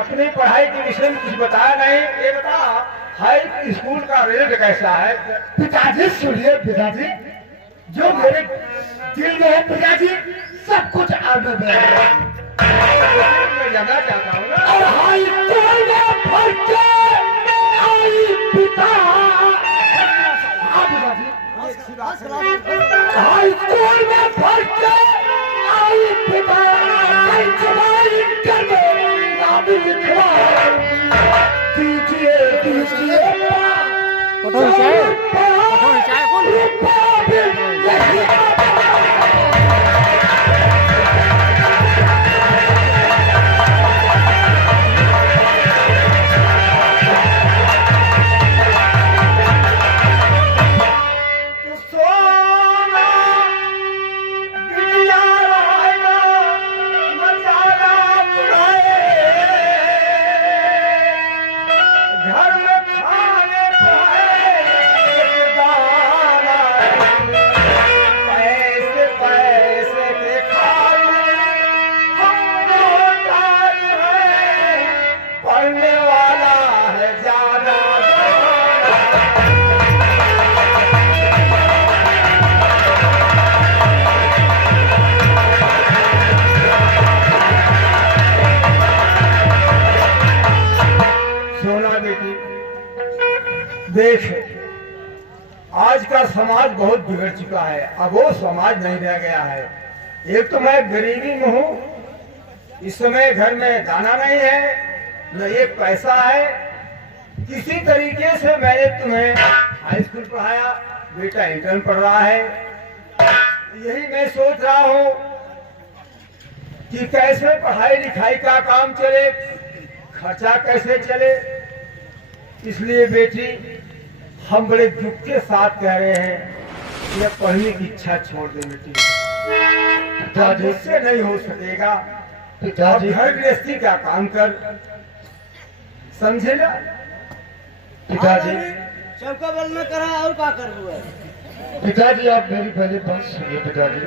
अपनी पढ़ाई के विषय में कुछ बताया नहीं। ये बता, हाई स्कूल का रिजल्ट कैसा है? पिताजी सुनिए पिताजी, जो मेरे दिल में है पिताजी सब कुछ आगे बढ़ रहा है। मैं जानना चाहता हूँ ना। और हाई स्कूल में पढ़ के आई पिता, हाई स्कूल में पढ़ के आई पिता, कई जवानी करके नाम लिखवा दीजिए दीजिए। Potong saya pun. देश आज का समाज बहुत बिगड़ चुका है। अब वो समाज नहीं रह गया है। एक तो मैं गरीबी में हूँ, इस समय घर में दाना नहीं है, न एक पैसा है। किसी तरीके से मैंने तुम्हें हाई स्कूल पढ़ाया, बेटा इंटर पढ़ रहा है। यही मैं सोच रहा हूँ कि कैसे पढ़ाई लिखाई का काम चले, खर्चा कैसे चले। इसलिए बेटी, हम बड़े दुख के साथ कह रहे हैं कि पढ़ने की इच्छा छोड़ दे बेटी। पिताजी, इससे नहीं हो सकेगा। पिताजी, घर गृहस्थी का काम कर, समझेगा? पिताजी, सबका बल में करा और क्या कर हुआ? पिताजी आप मेरी पहले बात सुनिए। पिताजी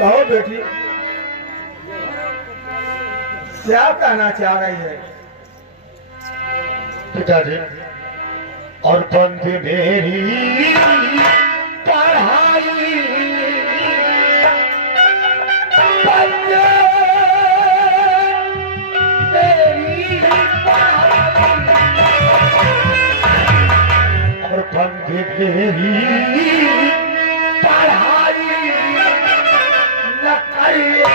कहो बेटी, क्या कहना चाह रही है? पिताजी, और बंद मेरी पढ़ाई, बंद मेरी पढ़ाई, और बंद मेरी पढ़ाई न करिए।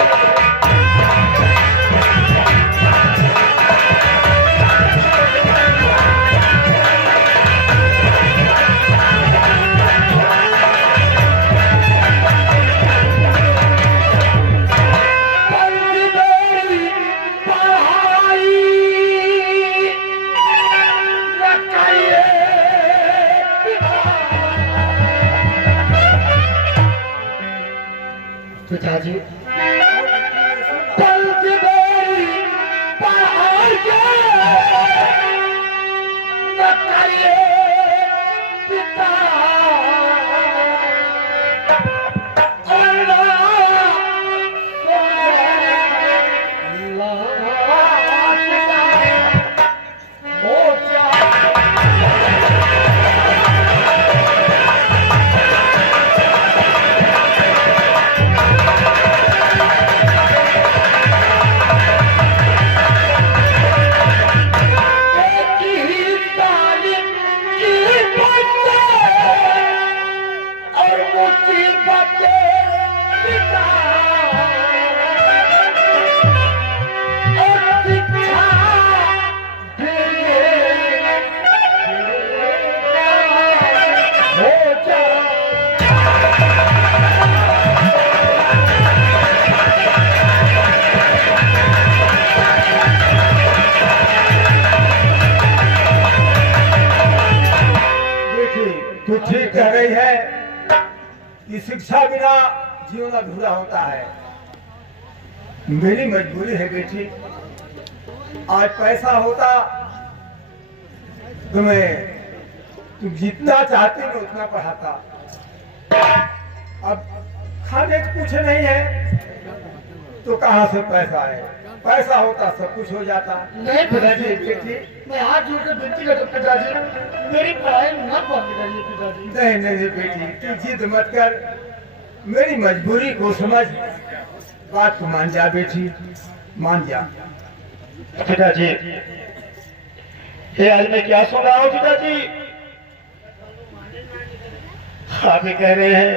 पिताजी, बंद मेरी पढ़ाई न करिए पिता। तू ठीक कह रही है कि शिक्षा बिना जीवन अधूरा होता है। मेरी मजबूरी है बेटी, आज पैसा होता तुम जितना चाहती मैं उतना पढ़ाता। अब खाने को कुछ नहीं है, तो कहाँ से पैसा है? पैसा होता सब कुछ हो जाता। नहीं पिताजी, मैं हाथ जोड़ कर विनती करता हूँ पिताजी, मेरी पढ़ाई न बंद करिए पिताजी। नहीं नहीं बेटी, तू जिद मत कर, मेरी मजबूरी को समझ, बात को मान जा बेटी, मान जा। पिताजी, ये आज मैं क्या सुन रहा हूँ पिताजी? आप ये कह रहे हैं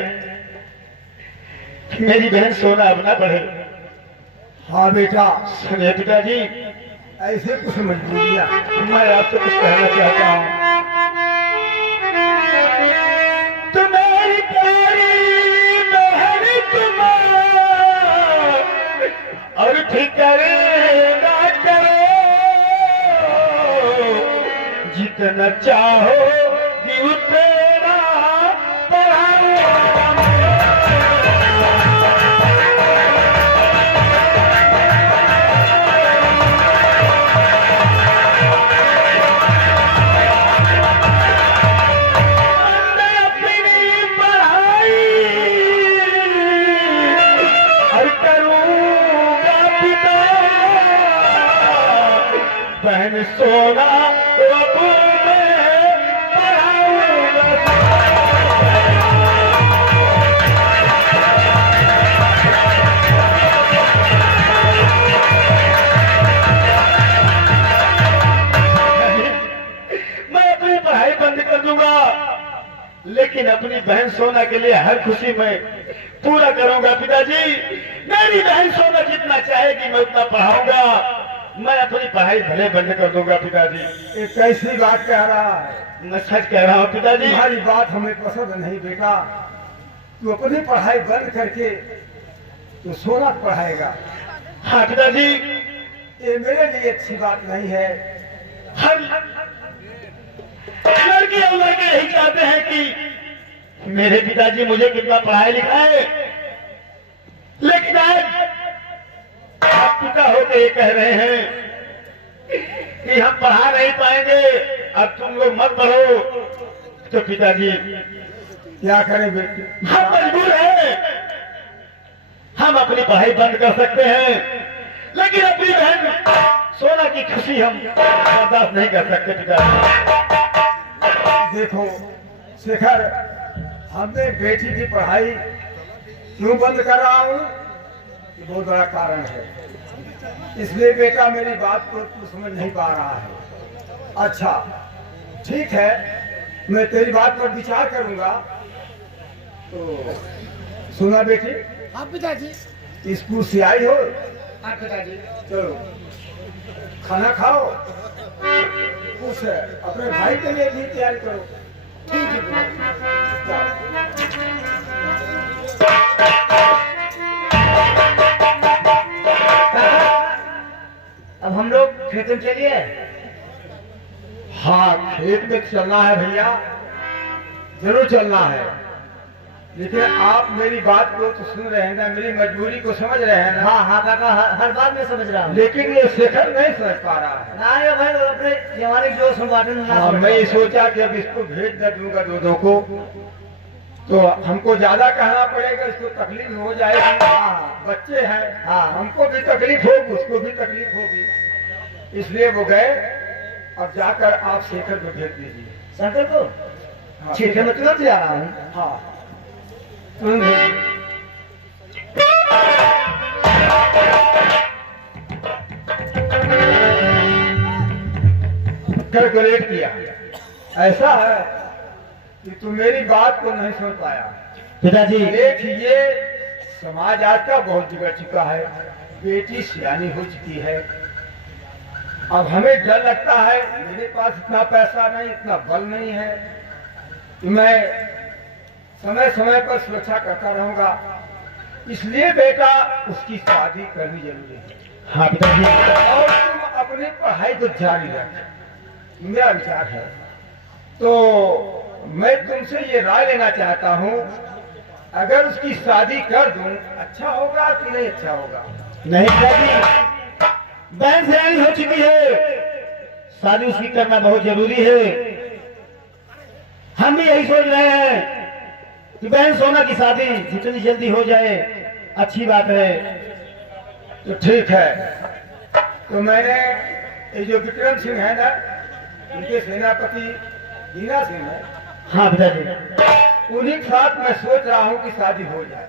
कि मेरी बहन सोना अब ना बढ़े। हाँ बेटा, सुनिए पिताजी, ऐसे कुछ मजबूरियाँ। मैं आपसे कुछ कहना चाहता हूँ। तुम्हारी प्यारी बहन तुम्हार और फिकर ना करो, जितना चाहो उतना पढ़ाऊंगा। बहन सोना अब मैं पढ़ाऊंगा। मैं अपनी पढ़ाई बंद कर दूंगा, लेकिन अपनी बहन सोना के लिए हर खुशी मैं पूरा करूंगा। पिताजी, मेरी बहन सोना जितना चाहेगी मैं उतना पढ़ाऊंगा। मैं अपनी पढ़ाई भले बंद कर दूंगा पिताजी। ये कैसी बात कह रहा है? मैं सच कह रहा हूँ पिताजी। तुम्हारी बात हमें पसंद नहीं बेटा। तू अपनी पढ़ाई बंद करके तो सोना पढ़ाएगा? हाँ पिताजी, ये मेरे लिए अच्छी बात नहीं है। हम लड़के और लड़के यही चाहते हैं कि मेरे पिताजी मुझे कितना पढ़ाए लिखाए, लेकिन आज आप पिता होकर ये कह रहे हैं कि हम पढ़ा नहीं पाएंगे, अब तुम लोग मत पढ़ो। तो पिताजी क्या करें बेटे? हम मजबूर हैं। हम अपनी पढ़ाई बंद कर सकते हैं, लेकिन अपनी बहन सोना की खुशी हम बर्दाश्त नहीं कर सकते पिताजी। देखो शेखर, हमने बेटी की पढ़ाई क्यों बंद कर रहा हूँ, ये बहुत बड़ा कारण है। इसलिए बेटा मेरी बात को तू समझ नहीं पा रहा है। अच्छा ठीक है, मैं तेरी बात पर विचार करूंगा। तो सुना बेटी, हाँ पिताजी। स्कूल से आई हो? हाँ पिताजी। चलो खाना खाओ, कुछ अपने भाई के लिए भी तैयारी करो। ठीक है पिताजी। जाओ। अब हम लोग खेत में चलिए। हाँ खेत में चलना है भैया, जरूर चलना है, लेकिन आप मेरी बात को तो सुन रहे हैं ना, मेरी मजबूरी को समझ रहे हैं ना? हाँ हाँ काका, हर बात में समझ रहा हूँ। लेकिन ये शेखर नहीं समझ पा रहा है। ना ये भाई अपने जवानी जो सुनवाते ना हाँ, समझ मैं ये पाए। सोचा कि अब इसको भेज न दूंगा दो को, तो हमको ज्यादा कहना पड़ेगा, इसको तकलीफ हो जाएगी। हाँ। बच्चे हैं, हाँ। हमको भी तकलीफ होगी, उसको भी तकलीफ होगी, इसलिए वो गए। अब जाकर आप शेखर को भेज दीजिए। शंकर को हाँ, ठीक है, मैं तुरंत जा रहा हूँ। हाँ तुरंत भेजिए। कैलकुलेट किया, ऐसा है कि तू मेरी बात को नहीं सुन पाया। पिताजी देखिए समाज आज का बहुत बिगड़ चुका है, बेटी सियानी हो चुकी है। अब हमें डर लगता है, मेरे पास इतना पैसा नहीं, इतना बल नहीं है कि मैं समय समय पर सुरक्षा करता रहूंगा, इसलिए बेटा उसकी शादी करनी जरूरी है। हाँ पिताजी। और तुम अपनी पढ़ाई को जारी रख, मेरा विचार है। तो मैं तुमसे ये राय लेना चाहता हूँ, अगर उसकी शादी कर दूं अच्छा होगा कि नहीं अच्छा होगा? नहीं पिताजी, बहन सियानी हो चुकी है, शादी उसकी करना बहुत जरूरी है। हम भी यही सोच रहे हैं कि बहन सोना की शादी जितनी जल्दी हो जाए अच्छी बात है। तो ठीक है, तो मैंने ये जो विक्रम सिंह है ना, उनके सेनापति दीना सिंह है, हाँ पिताजी। उन्हीं के साथ मैं सोच रहा हूँ कि शादी हो जाए।